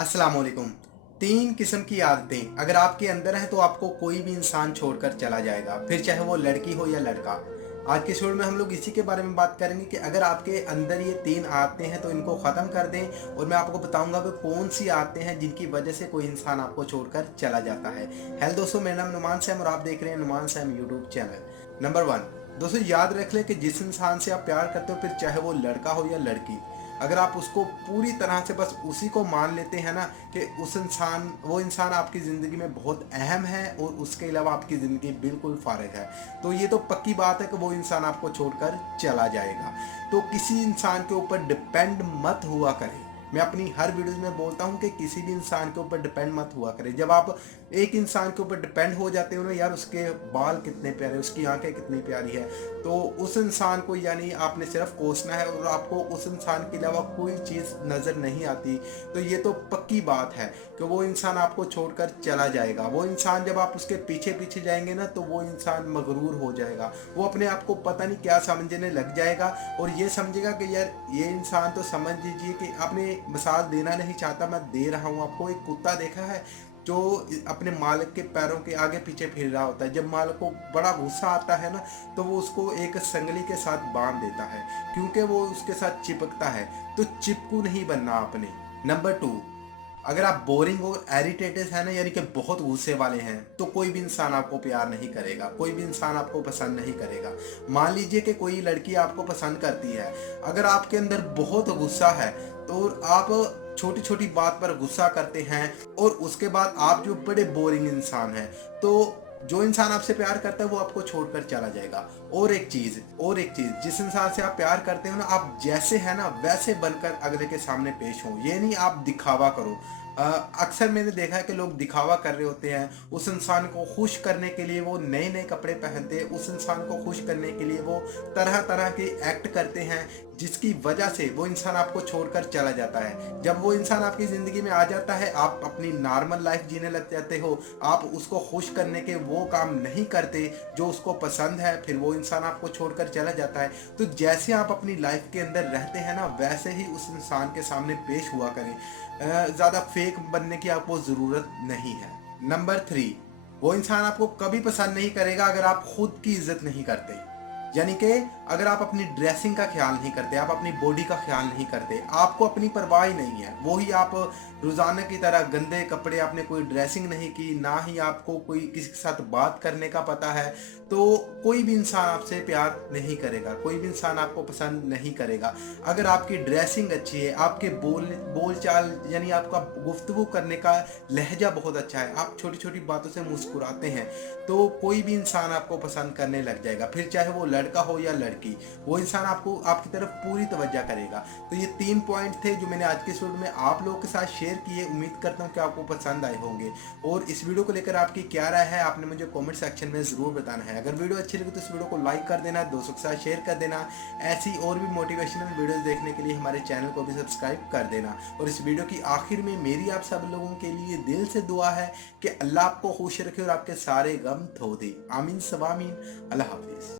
अस्सलाम वालेकुम। 3 किस्म की आदतें अगर आपके अंदर हैं तो आपको कोई भी इंसान छोड़कर चला जाएगा, फिर चाहे वो लड़की हो या लड़का। आज के शो में हम लोग इसी के बारे में बात करेंगे कि अगर आपके अंदर ये 3 आदतें हैं तो इनको ख़त्म कर दें, और मैं आपको बताऊंगा कि कौन सी आदतें हैं जिनकी वजह से कोई इंसान आपको छोड़कर चला जाता है। हेलो दोस्तों, मेरा नाम नुमान सैम और आप देख रहे हैं Numan Sam YouTube channel. Number 1, दोस्तों याद रख लें कि जिस इंसान से आप प्यार करते हो, फिर चाहे वो लड़का हो या लड़की, अगर आप उसको पूरी तरह से बस उसी को मान लेते हैं ना कि वो इंसान आपकी ज़िंदगी में बहुत अहम है और उसके अलावा आपकी ज़िंदगी बिल्कुल फारिग है, तो ये तो पक्की बात है कि वो इंसान आपको छोड़कर चला जाएगा। तो किसी इंसान के ऊपर डिपेंड मत हुआ करें। मैं अपनी हर वीडियोज़ में बोलता हूँ कि किसी भी इंसान के ऊपर डिपेंड मत हुआ करें। जब आप एक इंसान के ऊपर डिपेंड हो जाते हो ना, यार उसके बाल कितने प्यारे, उसकी आंखें कितनी प्यारी है, तो उस इंसान को यानी आपने सिर्फ कोसना है और आपको उस इंसान के अलावा कोई चीज़ नज़र नहीं आती। तो ये तो पक्की बात है कि वो इंसान आपको छोड़कर चला जाएगा। वो इंसान जब आप उसके पीछे पीछे जाएंगे ना, तो वो इंसान मगरूर हो जाएगा। वो अपने आप को पता नहीं क्या समझने लग जाएगा और ये समझेगा कि यार ये इंसान तो, समझ लीजिए कि आपने मिसाल देना नहीं चाहता, मैं दे रहा हूँ आपको। एक कुत्ता देखा है जो अपने मालिक के पैरों के आगे पीछे फिर रहा होता है। जब मालिक को बड़ा गुस्सा आता है ना, तो वो उसको एक संगली के साथ बांध देता है, क्योंकि वो उसके साथ चिपकता है। तो चिपकू नहीं बनना आपने। नंबर 2, अगर आप बोरिंग और एरिटेटेड है ना, यानी कि बहुत गुस्से वाले हैं, तो कोई भी इंसान आपको प्यार नहीं करेगा, कोई भी इंसान आपको पसंद नहीं करेगा। मान लीजिए कि कोई लड़की आपको पसंद करती है, अगर आपके अंदर बहुत गुस्सा है तो आप छोटी छोटी बात पर गुस्सा करते हैं, और उसके बाद आप जो बड़े बोरिंग इंसान हैं, तो जो इंसान आपसे प्यार करता है वो आपको छोड़कर चला जाएगा। और एक चीज, जिस इंसान से आप प्यार करते हो ना, आप जैसे है ना वैसे बनकर अगले के सामने पेश हो। ये नहीं आप दिखावा करो। अक्सर मैंने देखा है कि लोग दिखावा कर रहे होते हैं। उस इंसान को खुश करने के लिए वो नए नए कपड़े पहनते हैं, उस इंसान को खुश करने के लिए वो तरह तरह के एक्ट करते हैं, जिसकी वजह से वो इंसान आपको छोड़कर चला जाता है। जब वो इंसान आपकी ज़िंदगी में आ जाता है, आप अपनी नॉर्मल लाइफ जीने लग जाते हो, आप उसको खुश करने के वो काम नहीं करते जो उसको पसंद है, फिर वो इंसान आपको छोड़कर चला जाता है। तो जैसे आप अपनी लाइफ के अंदर रहते हैं ना, वैसे ही उस इंसान के सामने पेश हुआ करें। ज़्यादा फेक बनने की आपको ज़रूरत नहीं है। नंबर 3, वो इंसान आपको कभी पसंद नहीं करेगा अगर आप खुद की इज्जत नहीं करते। यानी कि अगर आप अपनी ड्रेसिंग का ख्याल नहीं करते, आप अपनी बॉडी का ख्याल नहीं करते, आपको अपनी परवाह ही नहीं है, वो ही आप रोज़ाना की तरह गंदे कपड़े, आपने कोई ड्रेसिंग नहीं की, ना ही आपको कोई किसी के साथ बात करने का पता है, तो कोई भी इंसान आपसे प्यार नहीं करेगा, कोई भी इंसान आपको पसंद नहीं करेगा। अगर आपकी ड्रेसिंग अच्छी है, आपके बोल चाल यानी आपका गुफ्तगू करने का लहजा बहुत अच्छा है, आप छोटी छोटी बातों से मुस्कुराते हैं, तो कोई भी इंसान आपको पसंद करने लग जाएगा। फिर चाहे वो लड़का हो या लड़की, वो इंसान आपको आपकी तरफ पूरी तवज्जो करेगा। तो ये 3 पॉइंट थे जो मैंने आज के इस वीडियो में आप लोगों के साथ शेयर किए। उम्मीद करता हूँ कि आपको पसंद आए होंगे, और इस वीडियो को लेकर आपकी क्या राय है आपने मुझे कमेंट सेक्शन में ज़रूर बताना है। अगर वीडियो अच्छी लगी तो इस वीडियो को लाइक कर देना, दोस्तों के साथ शेयर कर देना। ऐसी और भी मोटिवेशनल वीडियोज़ देखने के लिए हमारे चैनल को भी सब्सक्राइब कर देना। और इस वीडियो की आखिर में मेरी आप सब लोगों के लिए दिल से दुआ है कि अल्लाह आपको खुश रखे और आपके सारे गम धो दे। आमीन सब आमीन। अल्लाह हाफिज़।